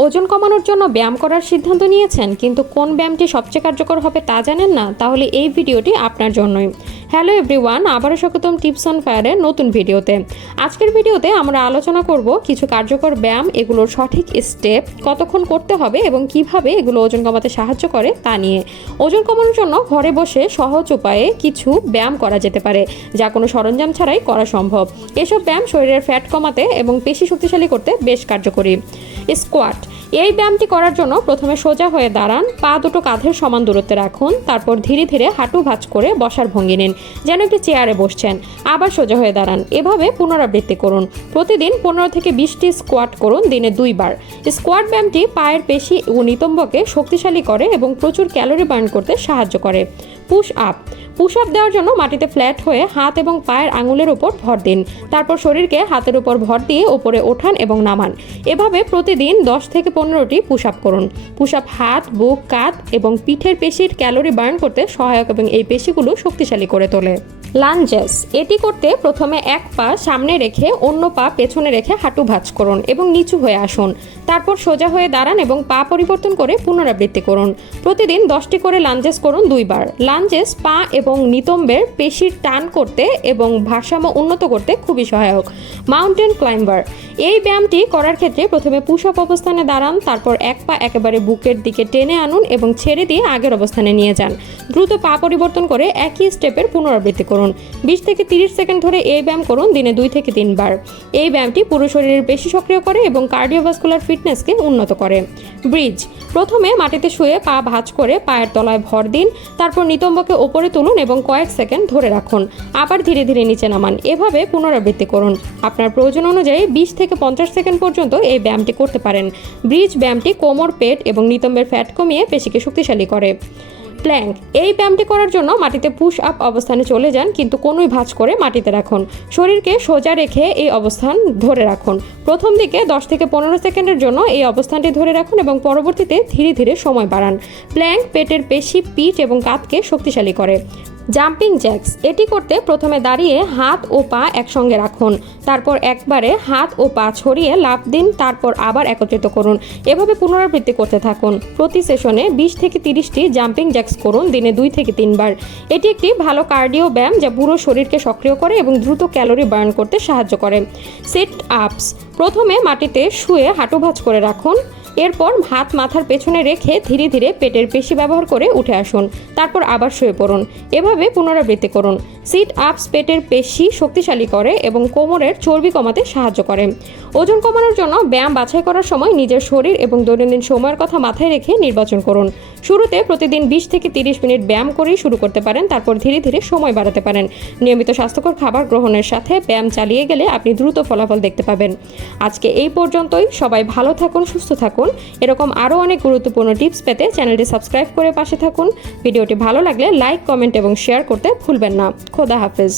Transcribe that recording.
ওজন কমানোর জন্য ব্যায়াম করার সিদ্ধান্ত নিয়েছেন কিন্তু কোন ব্যায়ামটি সবচেয়ে কার্যকর হবে তা জানেন না, তাহলে এই ভিডিওটি আপনার জন্যই। হ্যালো এভরিওয়ান, আবারও স্বাগতম টিপস অন ফায়ারের নতুন ভিডিওতে। আজকের ভিডিওতে আমরা আলোচনা করব কিছু কার্যকর ব্যায়াম, এগুলোর সঠিক স্টেপ, কতক্ষণ করতে হবে এবং কিভাবে এগুলো ওজন কমাতে সাহায্য করে তা নিয়ে। ওজন কমানোর জন্য ঘরে বসে সহজ উপায়ে কিছু ব্যায়াম করা যেতে পারে, যা কোনো সরঞ্জাম ছাড়াই করা সম্ভব। এসব ব্যায়াম শরীরের ফ্যাট কমাতে এবং পেশি শক্তিশালী করতে বেশ কার্যকরী। স্কোয়াট, এই ব্যায়ামটি করার জন্য প্রথমে সোজা হয়ে দাঁড়ান, পা দুটো কাঁধের সমান দূরত্বে রাখুন, তারপর ধীরে ধীরে হাঁটু ভাঁজ করে বসার ভঙ্গি নিন, যেন একটি চেয়ারে বসছেন। আবার সোজা হয়ে দাঁড়ান, এভাবে পুনরাবৃত্তি করুন। প্রতিদিন 15 থেকে 20টি স্কোয়াট করুন, দিনে 2 বার। স্কোয়াট ব্যায়ামটি পায়ের পেশি ও নিতম্বকে শক্তিশালী করে এবং প্রচুর ক্যালোরি বার্ন করতে সাহায্য করে। পুশ আপ দেওয়ার জন্য মাটিতে ফ্ল্যাট হয়ে হাত এবং পায়ের আঙুলের উপর ভর দিন, তারপর শরীরকে হাতের উপর ভর দিয়ে উপরে ওঠান এবং নামান। এভাবে প্রতিদিন 10 থেকে 15টি পুশ আপ করুন। পুশ আপ হাত, বুক, কাঁধ এবং পিঠের পেশির ক্যালোরি বার্ন করতে সহায়ক এবং এই পেশিগুলো শক্তিশালী করে তোলে। লাঞ্জেস, এটি করতে প্রথমে এক পা সামনে রেখে অন্য পা পেছনে রেখে হাঁটু ভাঁজ করুন এবং নিচু হয়ে আসুন। তারপর সোজা হয়ে দাঁড়ান এবং পা পরিবর্তন করে পুনরাবৃত্তি করুন। প্রতিদিন 10টি করে লাঞ্জেস করুন 2 বার। লাঞ্জেস পা এবং নিতম্বের পেশির টান করতে এবং ভারসাম্য উন্নত করতে খুবই সহায়ক। মাউন্টেন ক্লাইম্বার, এই ব্যায়ামটি করার ক্ষেত্রে প্রথমে পুশ আপ অবস্থানে দাঁড়ান, তারপর এক পা একেবারে বুকের দিকে টেনে আনুন এবং ছেড়ে দিয়ে আগের অবস্থানে নিয়ে যান। দ্রুত পা পরিবর্তন করে একই স্টেপের পুনরাবৃত্তি করুন। 20 থেকে 30 সেকেন্ড ধরে এই ব্যায়াম করুন, দিনে 2 থেকে 3 বার। এই ব্যায়ামটি পুরো শরীরের পেশি সক্রিয় করে এবং কার্ডিওভাস্কুলার ফিটনেসকে উন্নত করে। ব্রিজ, প্রথমে মাটিতে শুয়ে পা ভাঁজ করে পায়ের তলায় ভর দিন, তারপর নিতম্বকে ওপরে তুলুন এবং কয়েক সেকেন্ড ধরে রাখুন। আবার ধীরে ধীরে নিচে নামান। এভাবে পুনরাবৃত্তি করুন। আপনার প্রয়োজন অনুযায়ী 20 থেকে 50 সেকেন্ড পর্যন্ত এই ব্যায়ামটি করতে পারেন। ব্রিজ ব্যায়ামটি কোমর, পেট এবং নিতম্বের ফ্যাট কমিয়ে পেশিকে শক্তিশালী করে। প্ল্যাঙ্ক, এই ব্যায়ামটি করার জন্য মাটিতে পুশ আপ অবস্থানে চলে যান, কিন্তু কোনোই ভাঁজ করে মাটিতে রাখুন। শরীরকে সোজা রেখে এই অবস্থান ধরে রাখুন। প্রথম দিকে 10 থেকে 15 সেকেন্ডের জন্য এই অবস্থানটি ধরে রাখুন এবং পরবর্তীতে ধীরে ধীরে সময় বাড়ান। প্ল্যাঙ্ক পেটের পেশি, পিঠ এবং কাঁধকে শক্তিশালী করে। জাম্পিং জ্যাক্স, এটি করতে প্রথমে দাঁড়িয়ে হাত ও পা একসঙ্গে রাখুন, তারপর একবারে হাত ও পা ছড়িয়ে লাফ দিন, তারপর আবার একত্রিত করুন। এভাবে পুনরাবৃত্তি করতে থাকুন। প্রতি সেশনে 20 থেকে 30টি জাম্পিং জ্যাক্স করুন, দিনে 2 থেকে 3 বার। এটি একটি ভালো কার্ডিও ব্যায়াম যা পুরো শরীরকে সক্রিয় করে এবং দ্রুত ক্যালোরি বার্ন করতে সাহায্য করে। সিট আপস, প্রথমে মাটিতে শুয়ে হাঁটু ভাঁজ করে রাখুন, এরপর হাত মাথার পেছনে রেখে ধীরে ধীরে পেটের পেশি ব্যবহার করে উঠে আসুন, তারপর আবার শুয়ে পড়ুন। এভাবে পুনরাবৃত্তি করুন। সিট আপস পেটের পেশি শক্তিশালী করে এবং কোমরের চর্বি কমাতে সাহায্য করে। ওজন কমানোর জন্য ব্যায়াম বাছাই করার সময় নিজের শরীর এবং দৈনন্দিন সময়ের কথা মাথায় রেখে নির্বাচন করুন। শুরুতে প্রতিদিন 20 থেকে 30 মিনিট ব্যায়াম করেই শুরু করতে পারেন, তারপর ধীরে ধীরে সময় বাড়াতে পারেন। নিয়মিত স্বাস্থ্যকর খাবার গ্রহণের সাথে ব্যায়াম চালিয়ে গেলে আপনি দ্রুত ফলাফল দেখতে পাবেন। আজকে এই পর্যন্তই। সবাই ভালো থাকুন, সুস্থ থাকুন। এরকম আরও অনেক গুরুত্বপূর্ণ টিপস পেতে চ্যানেলটি সাবস্ক্রাইব করে পাশে থাকুন। ভিডিওটি ভালো লাগলে লাইক, কমেন্ট এবং শেয়ার করতে ভুলবেন না। খোদা হাফেজ।